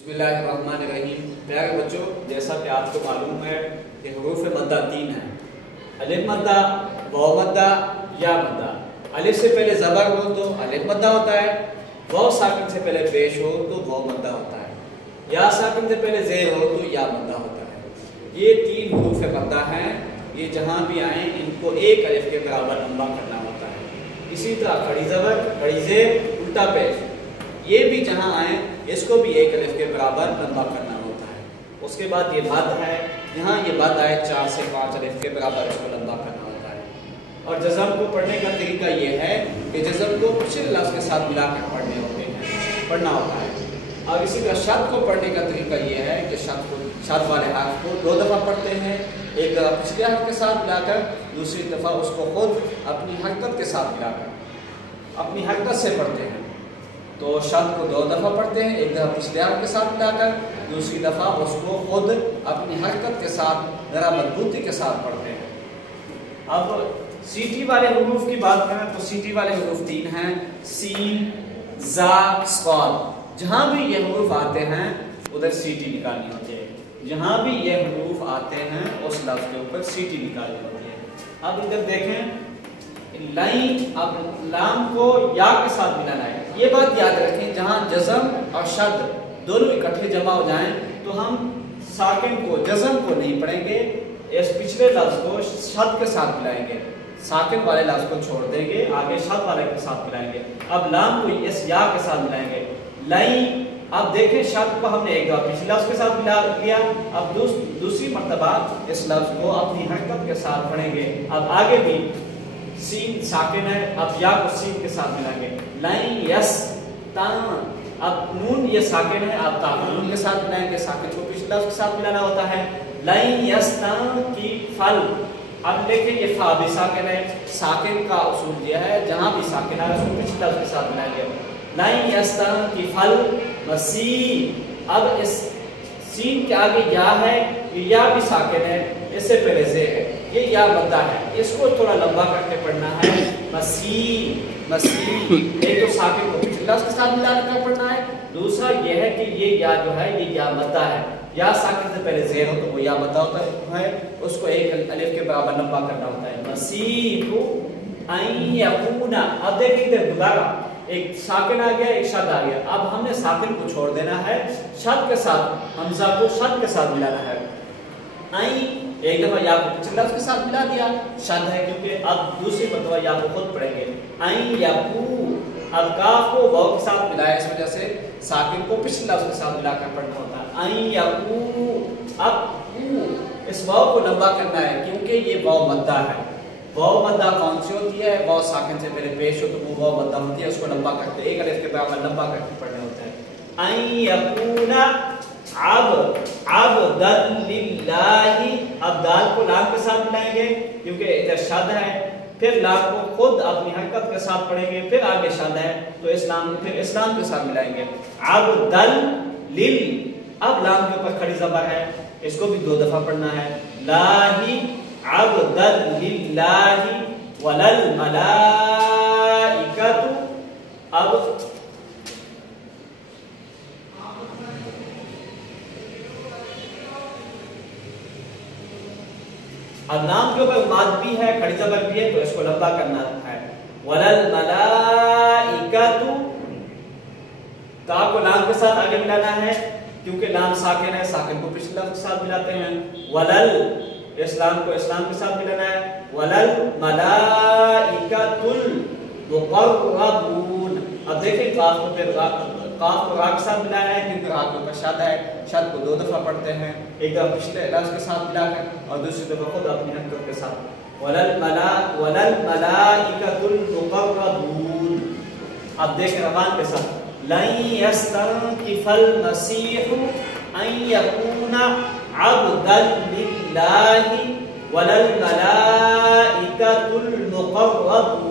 बिस्मिल्लाहिर्रहमानिर्रहीम। प्यारे बच्चों, जैसा कि आपको मालूम है कि हुरूफ मद्दा 3 है। अलिफ मद्दा, वाव मद्दा, या मद्दा। अलिफ से पहले ज़बर हो तो अलिफ मद्दा होता है, वाव साकिन से पहले पेश हो तो वाव मद्दा होता है, या साकिन से पहले ज़ेर हो तो या मद्दा होता है। ये 3 हुरूफ मद्दा हैं। ये जहाँ भी आए इनको एक अलिफ के बराबर लंबा करना होता है। इसी तरह खड़ी ज़बर, खड़ी ज़ेर, उल्टा पेश, ये भी जहाँ आए इसको भी एक अलिफ के बराबर लंबा करना होता है। उसके बाद ये मद है, यहाँ ये मद आए 4 से 5 अलिफ के बराबर इसको लंबा करना होता है। और जज़म को पढ़ने का तरीका ये है कि जज़म को पिछले लफ्ज़ के साथ मिलाकर पढ़ना होता है। और इसी तरह शद को पढ़ने का तरीका ये है कि शद वाले हर्फ को 2 दफ़ा पढ़ते हैं, एक दफ़ा पिछले हर्फ के साथ मिलाकर, दूसरी दफ़ा उसको खुद अपनी हरकत के साथ मिलाकर अपनी हरकत से पढ़ते हैं। तो शब्द को 2 दफ़ा पढ़ते हैं, एक दफ़ा पिछले हर्फ के साथ मिलाकर, दूसरी दफ़ा उसको खुद अपनी हरकत के साथ ज़रा मजबूती के साथ पढ़ते हैं। अब सीटी वाले हुरूफ की बात करें तो सीटी वाले हुरूफ 3 हैं, सीन, जा, स्वाद। जहाँ भी ये हुरूफ आते हैं उधर सीटी निकालनी होती है। जहाँ भी ये हुरूफ आते हैं उस लफ्ज़ के ऊपर सीटी निकालनी होती है। अब इधर देखें, लाइन, अब लाम को या के साथ मिलाना है। ये बात याद रखें, जहाँ जज़म और शद दोनों इकट्ठे जमा हो जाएं तो हम साकिन को, जज़म को नहीं पढ़ेंगे, इस पिछले लफ्ज़ को शद के साथ मिलाएंगे, साकिन वाले लफ्ज़ को छोड़ देंगे, आगे शद वाले के साथ मिलाएंगे। अब लाम को इस या के साथ मिलाएंगे। लाइन, अब देखें शद को हमने एक दफ़ा पिछले लफ्ज़ के साथ मिला लिया, अब दूसरी मर्तबा इस लफ्ज़ को अपनी हरकत के साथ पढ़ेंगे। अब आगे भी सीन साकिन है, अब या को सीन के साथ मिलाएंगे। लाइन यस तान, अब नून ये साकिन है, अब ता नून के साथ मिलाएंगे, साकिन को पिछले लफ्ज़ के साथ मिलाना होता है। लाइन यस तान की फल, अब देखिए ये फा भी साकिन है, साकिन का उसूल यह है जहाँ भी साकिन है उसको पिछले लफ्ज़ के साथ मिलाएंगे। लाइन यस तान की फल मसी, अब इस सीन के आगे या है, या भी साकिन है, इससे पहले जे है, ये या मद्दा है, इसको थोड़ा लंबा करके पढ़ना है। मसी, मसी, एक तो साकिन को पिछले लफ्ज़ के साथ मिला कर पढ़ना है, दूसरा यह है कि ये या जो है ये या मद्दा है, या साकिन से पहले ज़ेर हो तो वो या मद्दा होता है, उसको एक अलिफ के बराबर लंबा करना होता है। मसीहु अन यकूना, अब देखिए इधर दोबारा एक साकिन आ गया, एक शद आ गया। अब हमने साकिन को छोड़ देना है, शद के साथ, हमजा को शद के साथ मिलाना है। आई एक दफा या को पिछले लफ्ज़ के साथ मिला दिया, शद है क्योंकि अब दूसरी मर्तबा या को खुद पढ़ेंगे। आई यकू, अब काफ को वाव के साथ मिलाया, इस वजह से साकिन को पिछले लफ्ज़ के साथ मिलाकर पढ़ना होता है। आई यकू, अब इस वाव को लंबा करना है क्योंकि ये वाव मद्दा है। वाव मद्दा कौन सी होती है? वाव साकिन से पहले पेश हो तो वो वाव मद्दा होती है, उसको लंबा करते, एक अलिफ के बराबर लंबा करके पढ़ने होता है। आई यकूना अब्दन लिल्लाहि, अब दाल को लाम के साथ मिलाएंगे क्योंकि इधर शद है, फिर लाम को खुद अपनी हरकत के साथ पढ़ेंगे, फिर आगे शद है तो इस्लाम को फिर इस्लाम के साथ मिलाएंगे। अब्दल लिल, अब लाम के ऊपर खड़ी ज़बर है, इसको भी 2 दफा पढ़ना है। लाही अब्दल लिल्लाहि वलल मलाइकतु, अब लाम के ऊपर माद भी है, खड़ी ज़बर भी है, तो इसको लंबा करना है। वलल मलाइकतु, ता को लाम के साथ आगे मिलाना है क्योंकि लाम साकिन है, साकिन को पिछले लफ्ज़ के साथ मिलाते हैं। वलल, इस्लाम को इस्लाम के साथ मिलाना है। वलल मलाइकतुल मुक़र्रबून, अब देखिए काफ को फिर काफ को रा के साथ मिलाना है क्योंकि रा के ऊपर शद है, शद को 2 दफा पढ़ते हैं, एक दफा पिछले लफ्ज़ के साथ मिलाकर और दूसरी दफा खुद अपनी हरकत के साथ। वलल मलाइकतुल मुक़र्रबून, अब देखें रवान के साथ। लन यस्तंकिफल मसीहु अन यकूना अब्दन लिल्लाहि वलल मलाइकतुल मुक़र्रबून।